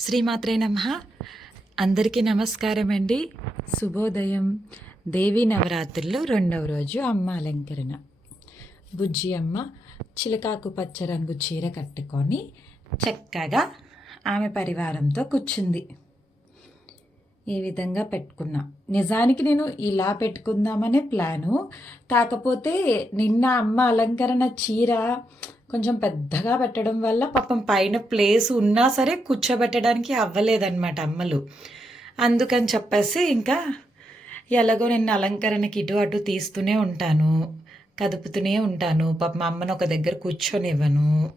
శ్రీమాత్రే నమ. అందరికీ నమస్కారం అండి శుభోదయం. దేవీ నవరాత్రుల్లో రెండవ రోజు అమ్మ అలంకరణ. బుజ్జి అమ్మ చిలకాకు పచ్చ రంగు చీర కట్టుకొని చక్కగా ఆమె పరివారంతో కూర్చుంది. ఈ విధంగా పెట్టుకున్నా. నిజానికి నేను ఇలా పెట్టుకుందామనే ప్లాను. కాకపోతే నిన్న అమ్మ అలంకరణ చీర కొంచెం పెద్దగా పెట్టడం వల్ల పాపం పైన ప్లేస్ ఉన్నా సరే కూర్చోబెట్టడానికి అవ్వలేదన్నమాట అమ్మలు. అందుకని చెప్పేసి ఇంకా ఎలాగో నేను అలంకరణకి ఇటు అటు తీస్తూనే ఉంటాను కదుపుతూనే ఉంటాను. పాప మా అమ్మను ఒక దగ్గర కూర్చొనివ్వను.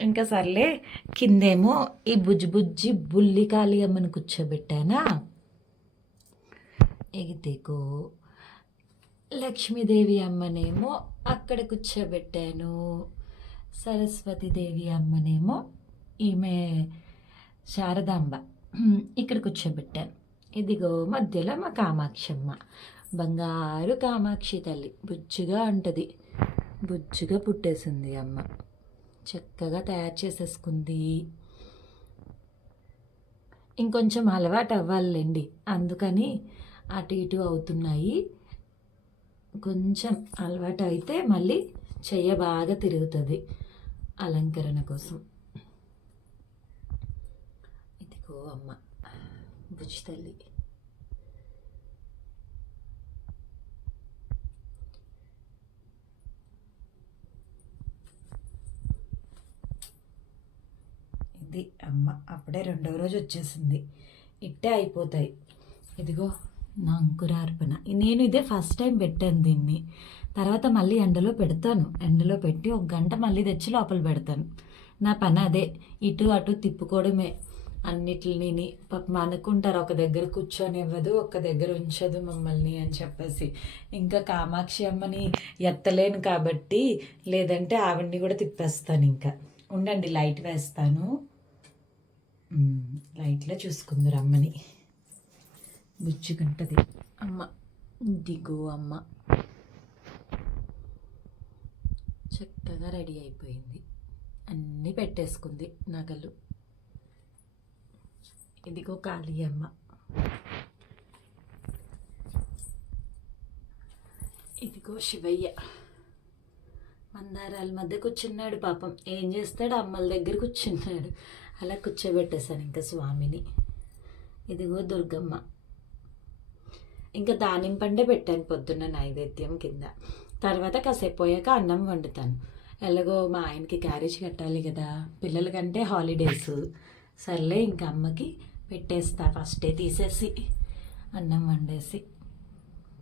ఇంకా సర్లే కిందేమో ఈ బుజ్జి బుజ్జి బుల్లి కాళీ అమ్మను కూర్చోబెట్టానా? ఎగితేకో లక్ష్మీదేవి అమ్మనేమో అక్కడ కూర్చోబెట్టాను. సరస్వతీదేవి అమ్మనేమో ఈమె శారదాంబ ఇక్కడ కూర్చోబెట్టాను ఇదిగో మధ్యలో మా కామాక్షమ్మ. బంగారు కామాక్షి తల్లి. బుజ్జుగా ఉంటుంది. బుజ్జుగా పుట్టేసింది అమ్మ. చక్కగా తయారు చేసేసుకుంది. ఇంకొంచెం అలవాటు అవ్వాలండి అందుకని అటు ఇటు అవుతున్నాయి. కొంచెం అలవాటు అయితే మళ్ళీ చెయ్య బాగా తిరుగుతుంది అలంకరణ కోసం. ఇదిగో అమ్మ బుజ్జి తల్లి. ఇది అమ్మ అప్పుడే రెండవ రోజు వచ్చేసింది. ఇట్టే అయిపోతాయి. ఇదిగో నా అంకురార్పణ నేను ఇదే ఫస్ట్ టైం పెట్టాను దీన్ని. తర్వాత మళ్ళీ ఎండలో పెడతాను. ఎండలో పెట్టి ఒక గంట మళ్ళీ తెచ్చి లోపల పెడతాను. నా పని అదే. ఇటు అటు తిప్పుకోవడమే. అన్నిటిని పాపం అనుకుంటారు ఒక దగ్గర కూర్చొని ఇవ్వదు ఒక దగ్గర ఉంచదు మమ్మల్ని అని చెప్పేసి. ఇంకా కామాక్షి అమ్మని ఎత్తలేను కాబట్టి లేదంటే ఆవిడ్ని కూడా తిప్పేస్తాను ఇంకా. ఉండండి లైట్ వేస్తాను. లైట్లో చూసుకుందరు అమ్మని. బుజ్జిగంటది. అమ్మ దిగో అమ్మ. చక్కగా రెడీ అయిపోయింది. అన్నీ పెట్టేసుకుంది నగలు. ఇదిగో కాళీ అమ్మ. ఇదిగో శివయ్య. మందారాల మధ్య కూర్చున్నాడు పాపం. ఏం చేస్తాడు? అమ్మల దగ్గర కూర్చున్నాడు. అలా కూర్చోబెట్టేశాను ఇంకా స్వామిని. ఇదిగో దుర్గమ్మ. ఇంకా దానింపండే పెట్టాను పొద్దున్న నైవేద్యం కింద. తర్వాత కాసేపు పోయాక అన్నం వండుతాను. ఎలాగో మా ఆయనకి క్యారేజ్ కట్టాలి కదా పిల్లలకంటే హాలిడేస్. సర్లే ఇంకా అమ్మకి పెట్టేస్తా. ఫస్టే తీసేసి అన్నం వండేసి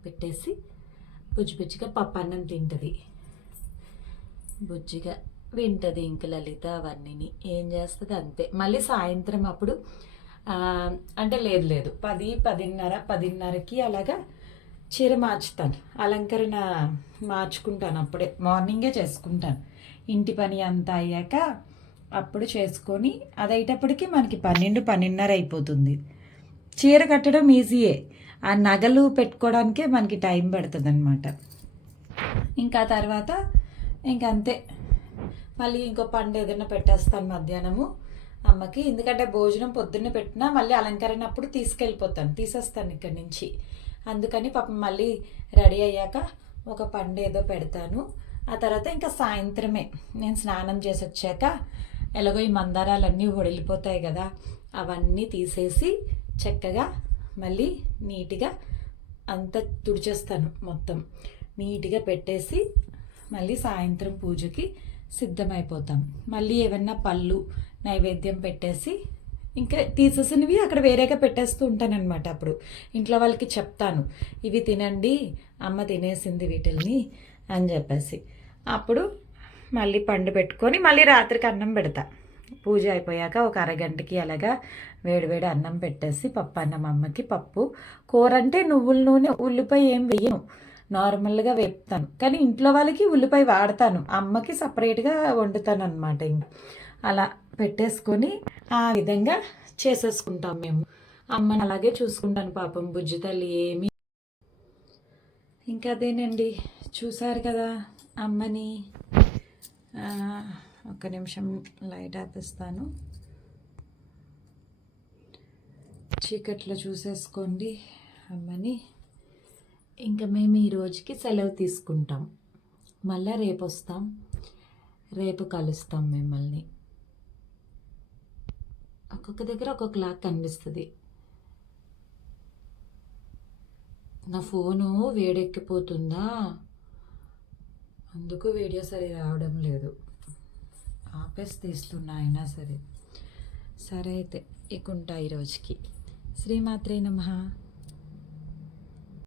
పెట్టేసి బుజ్జిబుజ్జిగా పప్పు అన్నం తింటుంది. బుజ్జిగా వింటది ఇంక లలిత అవన్నీని. ఏం చేస్తుంది అంతే. మళ్ళీ సాయంత్రం అప్పుడు అంటే లేదు లేదు. పది పదిన్నర పదిన్నరకి అలాగా చీర మార్చుతాను. అలంకరణ మార్చుకుంటాను అప్పుడే. మార్నింగే చేసుకుంటాను. ఇంటి పని అంతా అయ్యాక అప్పుడు చేసుకొని అది అయ్యేటప్పటికి మనకి పన్నెండు పన్నెండున్నర అయిపోతుంది. చీర కట్టడం ఈజీయే. ఆ నగలు పెట్టుకోవడానికే మనకి టైం పడుతుంది అనమాట ఇంకా తర్వాత ఇంకంతే. అంతే మళ్ళీ ఇంకో పండు ఏదైనా పెట్టేస్తాను మధ్యాహ్నము. అమ్మకి ఎందుకంటే భోజనం పొద్దున్నే పెట్టినా మళ్ళీ అలంకరణ అప్పుడు తీసుకెళ్ళిపోతాను తీసేస్తాను ఇక్కడి నుంచి. అందుకని పాపం మళ్ళీ రెడీ అయ్యాక ఒక పండు ఏదో పెడతాను. ఆ తర్వాత ఇంకా సాయంత్రమే నేను స్నానం చేసి వచ్చాక ఎలాగో ఈ మందారాలన్నీ ఒడిలిపోతాయి కదా అవన్నీ తీసేసి చక్కగా మళ్ళీ నీట్గా అంతా తుడిచేస్తాను మొత్తం. నీట్గా పెట్టేసి మళ్ళీ సాయంత్రం పూజకి సిద్ధమైపోతాం. మళ్ళీ ఏమన్నా పళ్ళు నైవేద్యం పెట్టేసి ఇంకా తీసేసినవి అక్కడ వేరేగా పెట్టేస్తూ ఉంటానన్నమాట అప్పుడు. ఇంట్లో వాళ్ళకి చెప్తాను ఇవి తినండి అమ్మ తినేసింది వీటిల్ని అని చెప్పేసి. అప్పుడు మళ్ళీ పండు పెట్టుకొని మళ్ళీ రాత్రికి అన్నం పెడతా. పూజ అయిపోయాక ఒక అరగంటకి అలాగా వేడివేడి అన్నం పెట్టేసి పప్పు అన్నం అమ్మకి పప్పు. కూర అంటే నువ్వుల నూనె ఉల్లిపాయ ఏం వేయను. నార్మల్గా వేపుతాను. కానీ ఇంట్లో వాళ్ళకి ఉల్లిపాయ వాడతాను. అమ్మకి సపరేట్గా వండుతాను అనమాట అలా పెట్టేసుకొని ఆ విధంగా చేసేసుకుంటాం మేము. అమ్మని అలాగే చూసుకుంటాను పాపం బుజ్జి తల్లి ఏమి. ఇంకా అదేనండి చూసారు కదా అమ్మని. ఒక నిమిషం లైట్ ఆపిస్తాను. చీకట్లో చూసేసుకోండి అమ్మని. ఇంకా మేము ఈ రోజుకి సెలవు తీసుకుంటాం. మళ్ళీ రేపు వస్తాం రేపు కలుస్తాం మిమ్మల్ని. ఒక్కొక్క దగ్గర ఒక్కొక్క లాక్ కనిపిస్తుంది. నా ఫోను వేడెక్కిపోతుందా? అందుకు వీడియో సరి రావడం లేదు. ఆపేసి తీస్తున్నా అయినా సరే. సరే అయితే ఇక ఉంటా ఈరోజుకి శ్రీమాత్రే నమ.